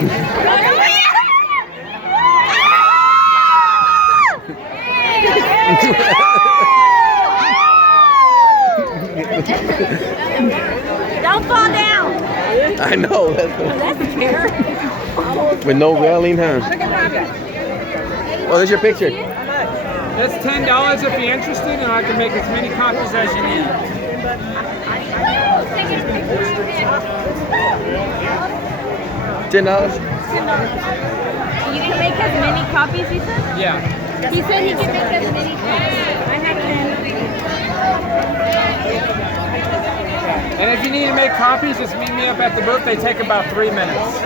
Don't fall down. I know. That's scary. With no railing, huh? Oh, there's your picture. That's $10 if you're interested, and I can make as many copies as you need. $10. You can make as many copies, he said? Yeah. He said he can make as many copies. I have 10. And if you need to make copies, just meet me up at the booth. They take about 3 minutes.